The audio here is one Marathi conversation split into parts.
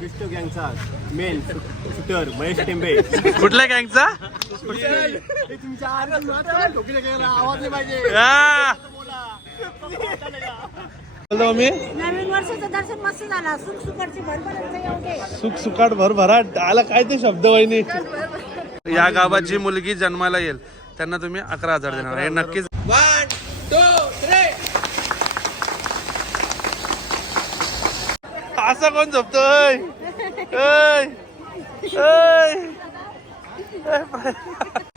बिस्टो गँगचा मेन शूटर महेश टेंबे. कुठल्या गँगचा? हे तुमच्या आवाज ठोकीला गेला, आवाज नाही पाहिजे. बोलतो मी? नवीन वर्षाचं दर्शन मस्त झाला. सुख सुखाची भरभराट येऊ दे सुख सुखाट भरभराट. आला काय ते शब्द वहिनी? या गावात जी मुलगी जन्माला येईल. त्यांना तुम्ही अकरा हजार देणार. हे नक्कीच असं कोण झोपतोय.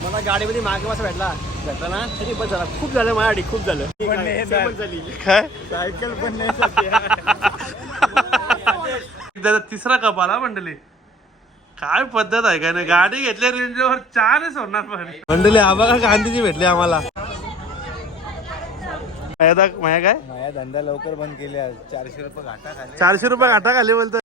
मला गाडीमध्ये मागे बसा भेटला. भेटला ना? तरी बस झाला खूप झालं माझ्यासाठी खूप झालं. काय? सायकल पण नाही त्याचा तिसरा कप आला मंडळी. काय पद्धत आहे काय नाही? गाडी घेतल्या रेंजवर छानच होणार पण. मंडळी बघा गांधीजी भेटले आम्हाला? माया काय माझ्या धंदा लवकर बंद केल्या चारशे रुपये घाटा खाले चारशे रुपये गाठा खाली बोलतो.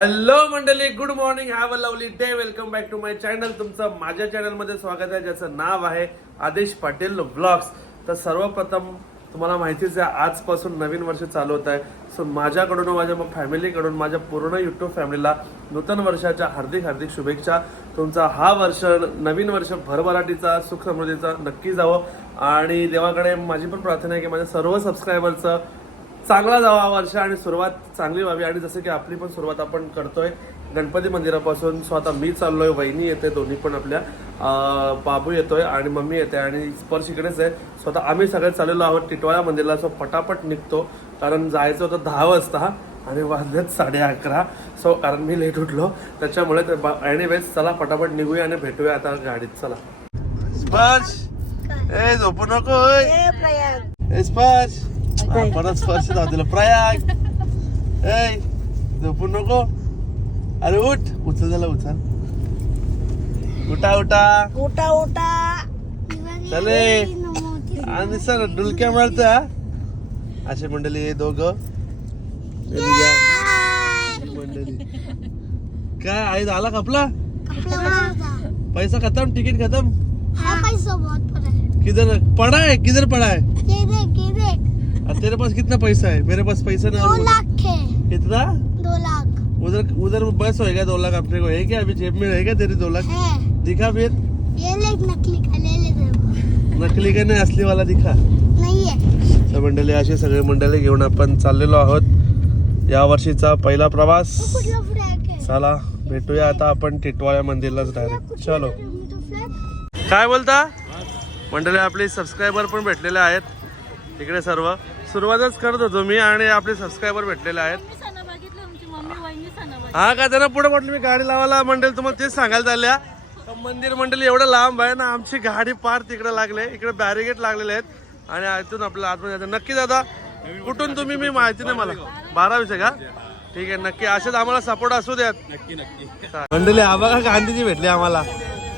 हॅलो मंडळी good morning have a lovely day welcome back to my channel तुमचं माझ्या चॅनलमध्ये स्वागत आहे ज्याचं नाव आहे आदेश पाटील ब्लॉग्स तर सर्वप्रथम तुम्हाला माहितीच आहे आजपासून नवीन वर्ष चालू होत आहे. सो माझ्याकडून माझ्या फॅमिलीकडून माझ्या पूर्ण युट्यूब फॅमिलीला नूतन वर्षाच्या हार्दिक हार्दिक शुभेच्छा. तुमचा हा वर्ष नवीन वर्ष भरभराटीचा सुख समृद्धीचा नक्की जावं. आणि देवाकडे माझी पण प्रार्थना आहे की माझ्या सर्व सबस्क्रायबरचं चांगला जावा वर्ष आणि सुरुवात चांगली व्हावी. आणि जसं की आपली पण सुरुवात आपण करतोय गणपती मंदिरापासून. स्वतः मी चाललोय वहिनी येते दोन्ही पण आपल्या. बाबू येतोय आणि मम्मी येते आणि स्पर्श इकडेच आहे. स्वतः आम्ही सगळे चाललेलो आहोत टिटवाळा मंदिरला. सो पटापट निघतो. कारण जायचं होतं दहा वाजता आणि वाजलेत साडे अकरा. सो कारण मी लेट उठलो. त्याच्यामुळे एनिवेज चला पटापट निघूया आणि भेटूया आता गाडीत. चला. स्पर्श! ए झोपू नको. ए स्पर्श! परत स्पर्श जाऊ दिलं. प्रयाग! ए झोपू नको. अरे उठ. उचल झाला उचल. उठा उठा. उठा उठा. चले. आणि सर डुलक्या मारता असे मंडळी हे दोघं. मंडळी. काय आई झाला कपला पैसा खत्म तिकीट खत्म? किधर पड़ा है किधर पड़ा है? और तेरे पास कितना पैसा है? मेरे पास पैसा नहीं कितना? उधर उधर बस होएगा दो लाख अपने को। है क्या? अभी जेब में रहेगा तेरे दो लाख? दिखा फिर। नकली का नाही असली वाला दिखा। तर मंडळी असे सगळे मंडळी घेऊन आपण चाललेलो आहोत. या वर्षीचा पहिला प्रवास. चला भेटूया आता आपण टिटवाळ्या मंदिरलाच डायरेक्ट चलो. काय बोलता? मंडळी आपले सबस्क्रायबर पण भेटलेले आहेत. इकडे सर्व. सुरुवातच करत होतो मी आणि आपले सबस्क्रायबर भेटलेले आहेत. हा का त्यांना पुढे म्हटलं मी गाडी लावायला मंडळी तुम्हाला तेच सांगायला चालल्या. मंदिर मंडळी एवढं लांब आहे ना आमची गाडी पार तिकडे लागले इकडे बॅरिगेट लागलेले आहेत. आणि इथून आपल्याला आतमध्ये जायचं नक्की दादा कुठून तुम्ही मी माहिती नाही मला. बारावीचे का? ठीक आहे नक्की. असेच आम्हाला सपोर्ट असू द्यात. नक्की नक्की. मंडळी हा बघा गांधीजी भेटले आम्हाला.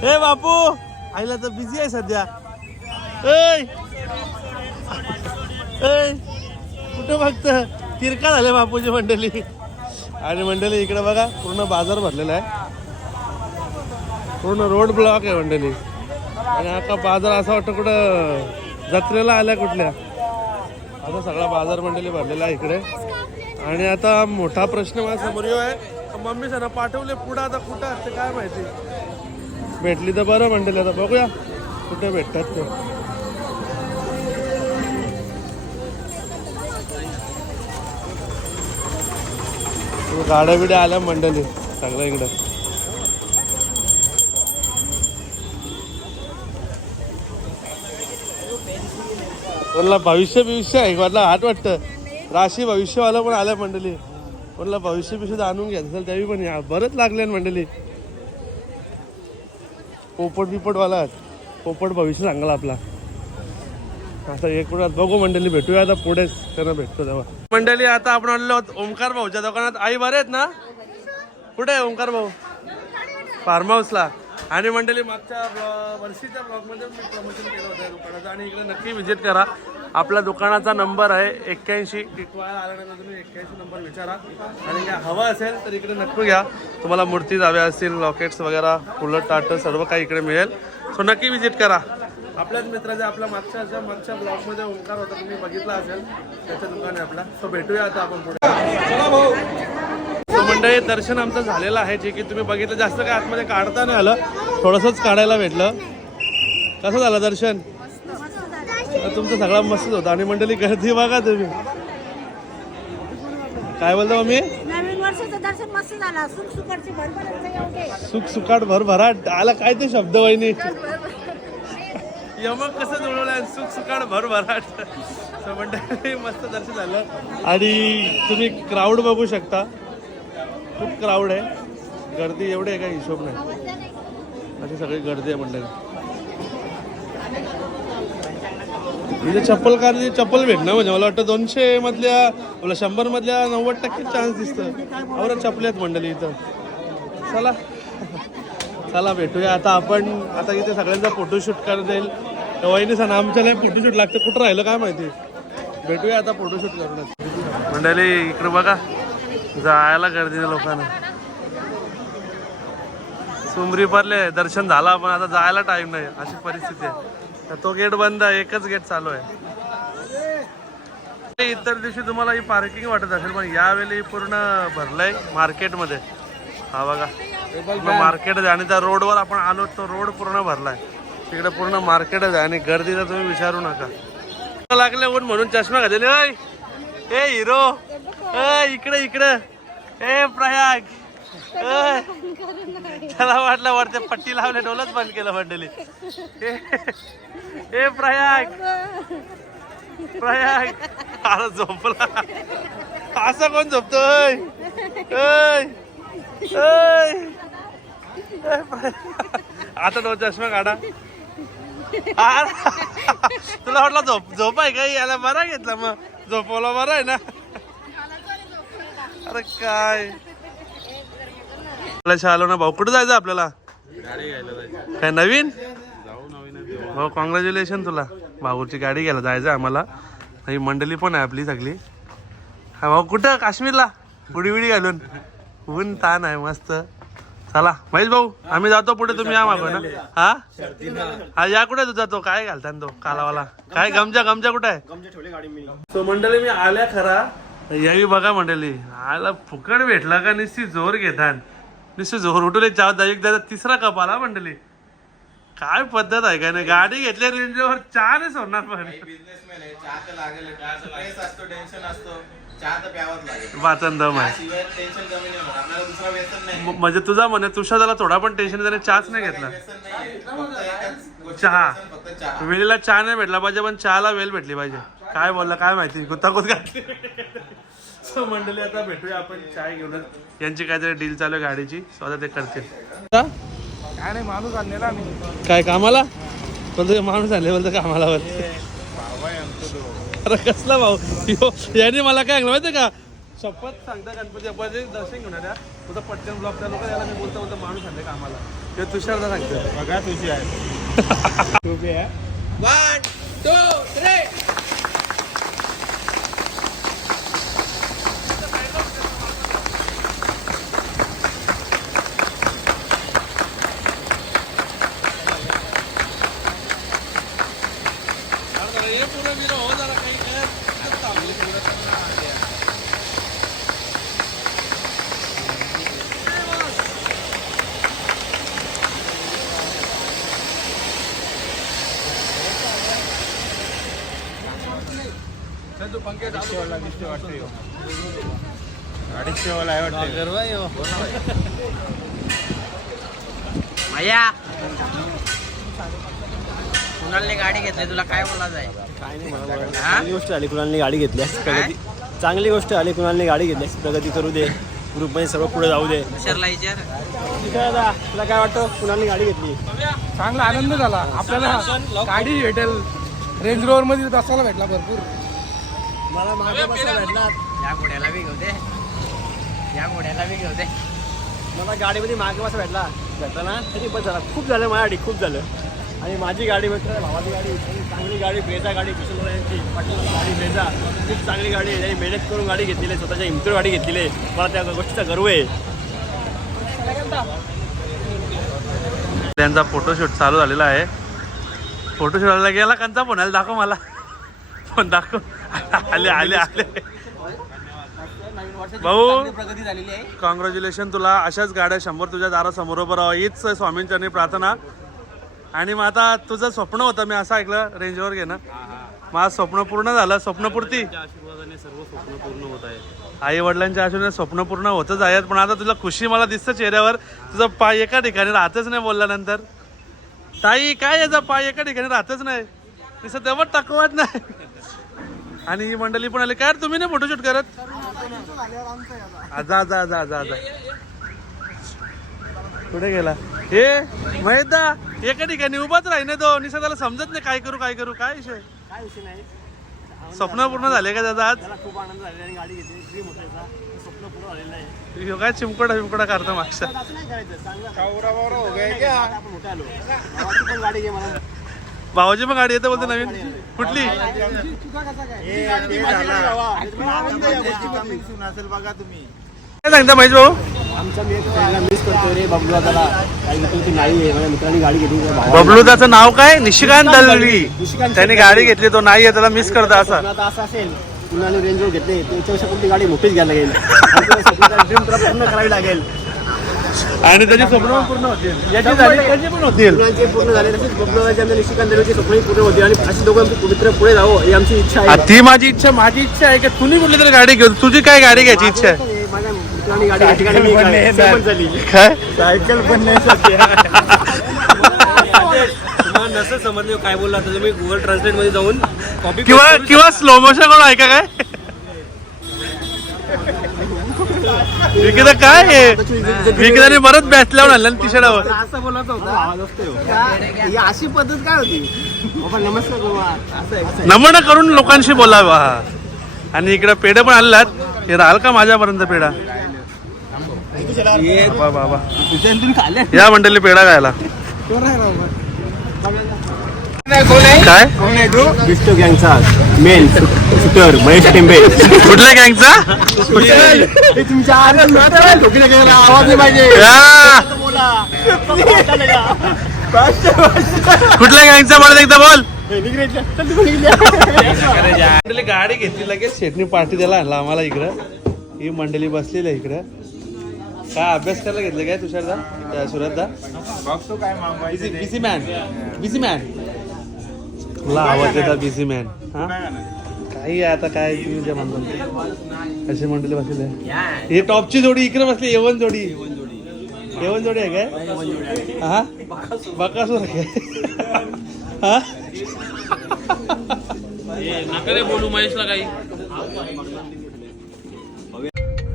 हे बापू! आईला तर बिझी आहे सध्या. कुठं बघत? तिरका झाले बापूची मंडळी. आणि मंडळी इकडे बघा पूर्ण बाजार भरलेला आहे. पूर्ण रोड ब्लॉक आहे मंडळी. आणि आता बाजार असा वाटतं कुठं जत्रेला आल्या कुठल्या. आता सगळा बाजार मंडळी भरलेला आहे इकडे. आणि आता मोठा प्रश्न माझ्यासमोर येऊ आहे. मम्मी सर पाठवले पुढं आता कुठं असते काय माहिती. भेटली तर बरं मंडळी आता बघूया कुठे भेटतात ते. गाड्या बिड्या आल्या मंडळी चांगलं इकडं. कोणला भविष्य भविष्य आहे. कोणला हात वाटतं. राशी भविष्यवाला पण आल्या मंडळी. कोणला भविष्य बिष्य जाणून घ्यायचं असेल त्यावेळी पण या. बरंच लागले मंडळी. पोपट बिपटवाला पोपट भविष्य सांगाल आपला. आता एक वेळात बघू मंडळी भेटूया आता पुढेच त्यांना भेटतो तेव्हा. मंडळी आता आपण आणलो ओंकार भाऊच्या दुकानात. आई बरे आहेत ना? कुठे आहे ओंकार भाऊ? फार्म हाऊसला आणि मंडळी मागच्या वर्षीच्या ब्लॉगमध्ये मी प्रमोशन केलं होतं दुकानाचं. आणि इकडे नक्की व्हिजिट करा. आपल्या दुकानाचा नंबर आहे एक्क्याऐंशी. टिटवाळा आल्यानंतर तुम्ही एक्क्याऐंशी नंबर विचारा आणि काय हवं असेल तर इकडे नक्की घ्या. तुम्हाला मूर्ती हव्या असतील लॉकेट्स वगैरे फुलं टाटं सर्व काही इकडे मिळेल. सो नक्की व्हिजिट करा. आपल्याच मित्राच्या आपल्या मागच्या अशा मागच्या ब्लॉगमध्ये ओंकार होता तुम्ही बघितला असेल. त्याचं दुकान आहे आपला. सो भेटूया आता आपण पुढे. मंडळी दर्शन आमचं झालेलं आहे. जे की तुम्ही बघितलं जास्त काय आतमध्ये काढता नाही आलं. थोडंसंच काढायला भेटलं. कसं झालं दर्शन? तर तुमचं सगळं मस्तच होतं आणि मंडळी गर्दी बघा तुम्ही. काय बोलता मम्मी? नवीन वर्षाचं दर्शन मस्त झालं. सुख भरभराट सुखाट भरभराट. आला काय ते शब्द वहिनी? यमक कसं जुळवलं सुख सुखाट भरभराट. So मंडळी मस्त दर्शन झालं. आणि तुम्ही क्राऊड बघू शकता. खूप क्राऊड आहे. गर्दी एवढी आहे का? हिशोब नाही. अशी सगळी गर्दी आहे मंडळी. इथे चप्पल काढली चप्पल भेटणं म्हणजे मला वाटतं दोनशे मधल्या मला शंभर मधल्या नव्वद टक्के चान्स दिसतं. औरत चपल्यात आहेत मंडळी इथं. चला. चला भेटूया. आता आपण आता इथे सगळ्यांचा फोटोशूट करता येईल वहिनी सांग आमच्याला फोटोशूट लागतं. कुठं राहिलं काय माहिती? भेटूया आता फोटोशूट करूनच. मंडळी इकडे बघा. जायला गर्दी लोकांना. सुमरी पडले. दर्शन झालं पण आता जायला टाईम नाही. अशी परिस्थिती आहे. तर तो गेट बंद आहे एकच गेट चालू आहे. इतर दिवशी तुम्हाला ही पार्किंग वाटत असेल पण यावेळी पूर्ण भरलंय मार्केटमध्ये. हा बघा. मार्केट आहे आणि त्या रोडवर आपण आलो तो रोड पूर्ण भरलाय. तिकडे पूर्ण मार्केटच आहे आणि गर्दीला तुम्ही विचारू नका. लागले ऊन म्हणून चष्मा घातलेले ए हिरो. ए इकडे इकडे. ए प्रयाग. त्याला वाटलं वरते पट्टी लावले डोलच बंद केलं मंडळी. ए, प्रयाग. प्रयाग. अरे झोपला. असं कोण झोपतोय? आता तो चष्मा काढा. तुला वाटलं झोप झोप आहे का? याला बरा घेतला मग. झोपवला बरा आहे ना. अरे काय? आपल्या आलो ना भाऊ कुठं जायचं आपल्याला? काय नवीन? भाऊ कॉंग्रॅच्युलेशन तुला. भाऊची गाडी घ्यायला जायचं आम्हाला. ही मंडळी पण आहे आपली सगळी. हा भाऊ कुठं? काश्मीरला. बुडी बिडी घालून. ऊन ताण आहे मस्त. चला महेश भाऊ आम्ही जातो पुढे तुम्ही या मागं ना. हा? हा या कुठे तो काय घालता तो कालावाला? काय गमजा गमजा कुठे आहे? सो मंडळी मी आल्या खरा. यावी बघा मंडळी. आला फुकट भेटला का निश्चित जोर घेतात उठवले चार दहा एक दादा तिसरा कप आला मंडळी काय पद्धत आहे का नाही गाडी घेतल्या रेंजवर चहा नाही सोडणार पण बिझनेसमॅन आहे चहा तर लागेल चहाचं स्ट्रेस असतो टेन्शन असतो चहा तर प्यावाच लागेल वाचन दम आहे शिवाय टेन्शन कमी नाही होणार आपल्याला दुसरा व्यसन नाही म- म्हणजे तुझा म्हणे तुषा त्याला थोडा पण टेन्शन त्याने चहाच नाही घेतला व्यसन नाहीये फक्त एकच गोष्ट चहा. व्यसन, फक्त चहा वेळेला चहा नाही भेटला पाहिजे पण चहाला वेळ भेटली पाहिजे काय बोलला काय माहिती गुत्तागुत घातली सो मंडळी आता भेटूया आपण चाय घेऊनच. यांची काहीतरी डील चालू आहे गाडीची सो आता ते करतील. काय नाही माणूस आणलेला आम्ही. काय कामाला? बोलतो माणूस आले बोलतो कामाला बोलतो. अरे कसला भाऊ? यो याने मला काय सांगलं माहितीये का? शपथ सांगता गणपती बाप्पाचे दर्शन घेऊन आल्या. तुझा पटकन ब्लॉक त्या लोक याला मी बोलतो बोलतो माणूस आणले कामाला. ते तुषारला सांगतो बघा तुझी आहे. टोपी आहे. अडीचशे वाला आहे वाटतं भैया. कुणालने गाडी घेतली? तुला काय बोला जाय काय नाही मला बरं. चांगली गोष्ट आली कुणालने गाडी घेतली असती प्रगती चांगली गोष्ट आली कुणालने गाडी घेतली प्रगती करू दे. ग्रुपमध्ये सर्व पुढे जाऊ दे. विचारला विचार. दादा. तुला काय वाटतं? कुणालने गाडी घेतली? चांगला आनंद झाला. आपल्याला गाडी भेटेल. रेंज रोवर मध्ये बसायला भेटला भरपूर. मला मागे बसायला भेटला. या घोड्याला बी घेऊ दे. या घोड्याला बी घेऊ दे. मला गाडीमध्ये मागे बसा भेटला. भेटला ना? तरी बस झाला. खूप झालं माझ्यासाठी खूप झालं. आणि माझी गाडी मित्र भावाची गाडी चांगली गाडी ब्रेझा गाडी किशोर यांची पाटील गाडी ब्रेझा खूप चांगली गाडी आहे. त्यांनी मेहनत करून गाडी घेतलेली आहे स्वतःच्या हिमतीवर गाडी घेतलेली आहे. मला त्या गोष्टीचा गर्व आहे. त्यांचा फोटोशूट चालू झालेला आहे. फोटोशूट आला गेला कांचा फोन आला दाखव मला. फोन दाखव. आले आले आले. भाऊ प्रगती झालेली आहे कॉंग्रॅच्युलेशन तुला. अशाच गाड्या शंभर तुझ्या दारासमोर उभं राहावं हीच स्वामींच्या प्रार्थना. आणि मग आता तुझं स्वप्न होतं मी असं ऐकलं रेंजवर घेणं. माझं स्वप्न पूर्ण झालं स्वप्नपूर्ती आशीर्वादाने सर्व स्वप्न पूर्ण होत आहे. आई वडिलांच्या आशेने स्वप्न पूर्ण होतच आहेत पण आता तुला खुशी मला दिसतं चेहऱ्यावर. तुझा पाय एका ठिकाणी राहतच नाही बोलल्यानंतर. ताई काय याचा पाय एका ठिकाणी राहतच नाही? तिचं तेव्हा टाकवत नाही. आणि ही मंडळी पण आली. काय रे, तुम्ही नाही फोटोशूट करत? जा जा जा जा जा. कुठे गेला हे मैदा एका ठिकाणी उभाच राही ना तो निसर्गाला समजत नाही काय करू काय करू काय विषय काय विषय नाही स्वप्न पूर्ण झाले का त्याचा आज त्याला खूप आनंद झालेला आणि गाडी घेतली ड्रीम होता याचा. ते स्वप्न पूर्ण झालेलं आहे ह्यो काय चिमकोडा बिमकोडा करतो मागचा तर असं नाही करायचं चांगलं आता आपण मोठे आलो भावाची पण गाडी घे मला भावाची पण गाडी येते बोलते नवीन कुठली असेल बघा तुम्ही काय सांगता महेश भाऊ? मी मिस रे बबलू दादा काही मित्रांची नाही आहे माझ्या मित्रांनी गाडी घेतली त्या भावाला. बबलू त्याचं नाव काय? निशिकांत दलवी निशिकांत त्याने गाडी घेतली तो नाही आहे त्याला मिस करतो असा. आता असं असेल. पुन्हा रेंज रोड घेतले त्याच्यापेक्षा कोणती गाडी मोठीच घ्यायला लागेल. ड्रीम तुला पूर्ण करावी लागेल. आणि त्याची स्वप्न पूर्ण होतील. याची झाली त्याची पण होतील. स्वप्नांचे पूर्ण झाले तसेच बबलूचे आमच्या निशिकांत देवीचे स्वप्नही पूर्ण होती आणि अशी दोघं आमचे पुढे जावं ही आमची इच्छा आहे. ती माझी इच्छा माझी इच्छा आहे की तुम्ही कुठली तरी गाडी घेऊ. तुझी काय गाडी घ्यायची इच्छा आहे? हे गाडी घेतली आणि मी काय सेमच झाली. काय? सायकल पण नाही तुम्हाला नसं समजलं काय बोलला तर तुम्ही गुगल ट्रान्सलेटमध्ये जाऊन कॉपी किंवा किंवा स्लो मोशनकडून ऐका काय? विकिता काय आहे विकिताने परत बॅच लावून आणलं टी शर्टावर असं बोलायचं होतं. आवाज असतो ही अशी पद्धत काय होती? बाबा नमस्कार बाबा. असं आहे, असं आहे. नमन करून लोकांशी बोलावा. आणि इकडे पेढे पण आणलात हे राहाल का माझ्यापर्यंत पेढा? या मंडळी पेढा खायला. काय? बिस्टो गँगचा मेन शूटर महेश टेंबे. कुठल्या गँगचा? हे तुमच्या आवाज नाही पाहिजे. या! कुठल्या गँगचा मला एकदा बोल. मंडळी गाडी घेतली लगेच. शेटणी पार्टी द्यायला आणला आम्हाला इकडं. ही मंडळी बसलेली आहे इकडं. काय अभ्यास करायला घेतलं काय तुषारदा? त्या सुरतदा? बघतो काय busy busy man busy man तुला आवाज येतात बिझी मॅन हा? काही आहे आता काय तुम्ही जे म्हणतो. मंडळी बसलेली आहे. हे टॉपची जोडी इकडे बसली एवन जोडी. एवन जोडी आहे काय? हा? बकासूर. आहे काय? हा?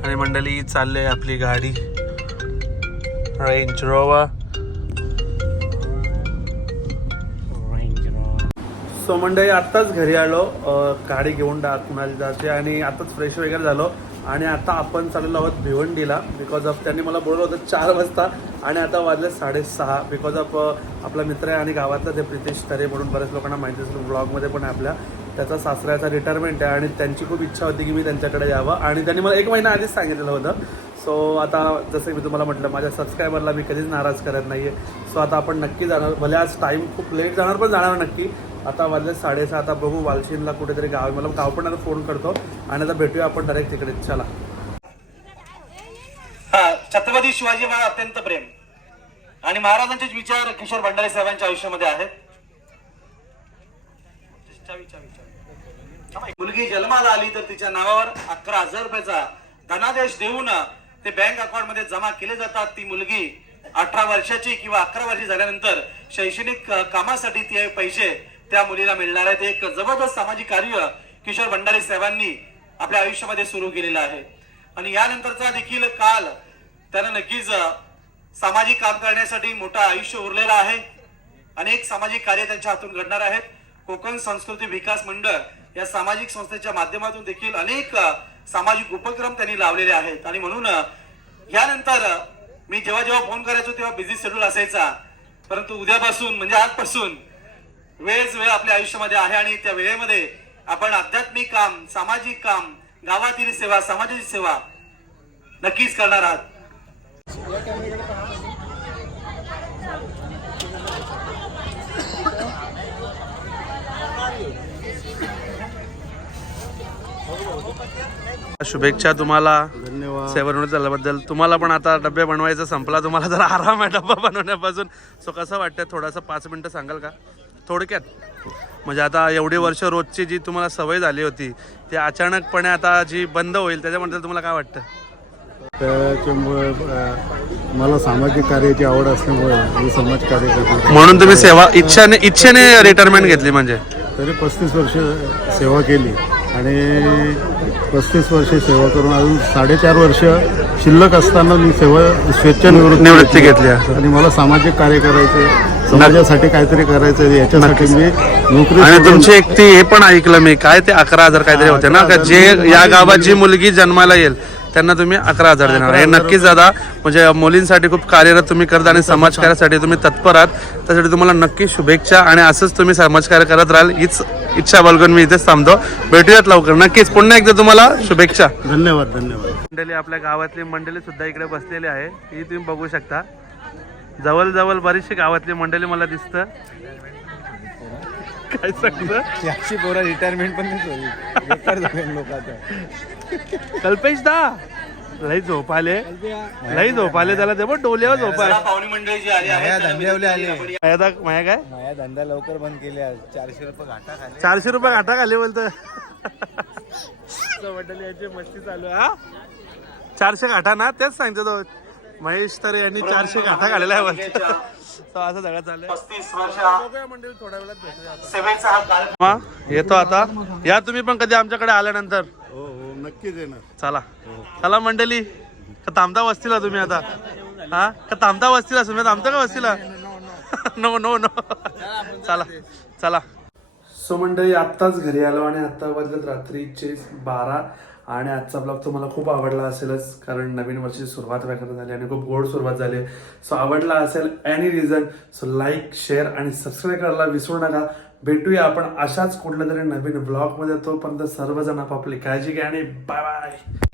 आणि मंडळी चालले आपली गाडी. रेंज रोवा सो मंडळी आत्ताच घरी आलो. गाडी घेऊन कुणाली जाते आणि आताच फ्रेश वगैरे झालो. आणि आता आपण चाललेलो आहोत भिवंडीला बिकॉज ऑफ त्यांनी मला बोलवलं होतं चार वाजता. आणि आता वाजले साडेसहा बिकॉज ऑफ आपला मित्र आहे आणि गावातला ते प्रितेश तरे म्हणून बऱ्याच लोकांना माहिती असेल ब्लॉगमध्ये पण आहे आपल्या. त्याचा सासऱ्याचा रिटायरमेंट आहे आणि त्यांची खूप इच्छा होती की मी त्यांच्याकडे यावं. आणि त्यांनी मला एक महिना आधीच सांगितलेलं होतं. सो आता जसं मी तुम्हाला म्हटलं माझ्या सबस्क्रायबरला मी कधीच नाराज करत नाही आहे सो आता आपण नक्की जाणार. भले आज टाईम खूप लेट जाणार पण जाणार नक्की. आता वाजले साडेसहा आता बघू वालशीनला कुठेतरी गाव आहे. मला गाव पण आता फोन करतो. आणि आता भेटूया आपण डायरेक्ट तिकडे. चला. छत्रपती शिवाजी महाराज अत्यंत प्रेम. आणि महाराजांचेच विचार किशोर भंडारे साहेबांच्या आयुष्यामध्ये आहेत. मुलगी जन्माला आली तर तिच्या नावावर अकरा हजार रुपयाचा धनादेश देऊन ते बँक अकाउंटमध्ये जमा केले जातात. ती मुलगी अठरा वर्षाची किंवा अकरा वर्षी झाल्यानंतर शैक्षणिक कामासाठी ते पैसे त्या मुलीला मिळणार आहेत. एक जबरदस्त सामाजिक कार्य किशोर भंडारी साहेबांनी आपल्या आयुष्यामध्ये सुरू केलेलं आहे. आणि यानंतरचा देखील काल त्यानं नक्कीच सामाजिक काम करण्यासाठी मोठं आयुष्य उरलेलं आहे. अनेक सामाजिक कार्य त्यांच्या हातून घडणार आहेत. कोकण संस्कृती विकास मंडळ या सामाजिक संस्थेच्या माध्यमातून देखील अनेक सामाजिक उपक्रम त्यांनी लावलेले आहेत. आणि म्हणून यानंतर मी जेव्हा जेव्हा फोन करायचो तेव्हा बिझी शेड्यूल असायचा. परंतु उद्यापासून म्हणजे आजपासून वेळच वेळ आपल्या आयुष्यामध्ये आहे आणि त्या वेळेमध्ये आपण आध्यात्मिक काम सामाजिक काम गावातील सेवा समाजाची सेवा नक्कीच करणार आहात. शुभेच्छा तुम्हाला. सेवा झाल्याबद्दल. तुम्हाला पण आता डबे बनवायचा संपला. तुम्हाला जरा आराम आहे डब्बा बनवण्यापासून. सो कसं वाटतं थोडंसं पाच मिनटं सांगाल का? थोडक्यात. म्हणजे आता एवढी वर्ष रोजची जी तुम्हाला सवय झाली होती ती अचानकपणे आता जी बंद होईल त्याच्याबद्दल तुम्हाला काय वाटतं? त्याच्यामुळे मला सामाजिक कार्याची आवड असल्यामुळे मी समाज कार्य करतो म्हणून तुम्ही सेवा इच्छाने इच्छेने रिटायरमेंट घेतली म्हणजे? तरी पस्तीस वर्ष सेवा केली. आणि पस्तीस वर्ष सेवा करून अजून साडेचार वर्ष शिल्लक असताना मी सेवा स्वेच्छानिवृत्ती निवृत्ती घेतली. आणि मला सामाजिक कार्य करायचं समाजासाठी काहीतरी करायचं याच्यासाठी मी नोकरी आणि तुमची एक ती हे पण ऐकलं मी काय ते अकरा हजार काहीतरी होते ना का जे या गावात जी मुलगी जन्माला येईल त्यांना तुम्ही अकरा हजार देणार हे नक्कीच दादा म्हणजे मुलींसाठी खूप कार्यरत तुम्ही करता आणि समाजकार्यासाठी तुम्ही तत्पर आहात. त्यासाठी तुम्हाला नक्की शुभेच्छा आणि असंच तुम्ही समाजकार्य करत राहाल हीच इच्छा बाळगून मी इथेच थांबतो. भेटूयात लवकर. नक्कीच पुन्हा एकदा तुम्हाला शुभेच्छा. धन्यवाद धन्यवाद. मंडळी आपल्या गावातली मंडळी सुद्धा इकडे बसलेली आहे. ही तुम्ही बघू शकता. जवळ जवळ बरीचशी गावातली मंडळी मला दिसतं. काय सांगतं? रिटायरमेंट पण लोक आता. कल्पेश दा लई झोप आले. लई झोप आले त्याला ते पण डोल्यावर झोप आहे पाहुणी मंडळी जी आली माया आहे धंद्यावले आले माया दा- माया काय? माया धंदा लवकर बंद केले आज. चारशे रुपये घाटा खाले. चारशे रुपये घाटा खाली बोलतो याची मस्ती चालू आहे, हा चारशे घाटा ना तेच सांगतो तो. महेश तर यांनी चारशे घाटा घालेला आहे. तो असं सगळं चाललंय हा येतो आता. या तुम्ही पण कधी आमच्याकडे आल्यानंतर. नक्कीच येणार. चला. चला मंडळी का थांबता वस्तीला तुम्ही आता? हा? का थांबता वस्तीला तुम्ही थांबता का वस्तीला नो नो नो चला चला. सो मंडळी आत्ताच घरी आलो आणि आत्ता वाजलेत रात्रीचे बारा आणि आजचा ब्लॉग तुम्हाला खूप आवडला असेलच कारण नवीन वर्षाची सुरुवात वगैरे झाली आणि खूप गोड सुरुवात झाली. सो आवडला असेल any reason so like share आणि सबस्क्राईब करायला विसरू नका. भेटूया आपण अशाच कुठल्या तरी नवीन ब्लॉगमध्ये तोपर्यंत सर्वजण आपापली काळजी घ्या आणि बाय बाय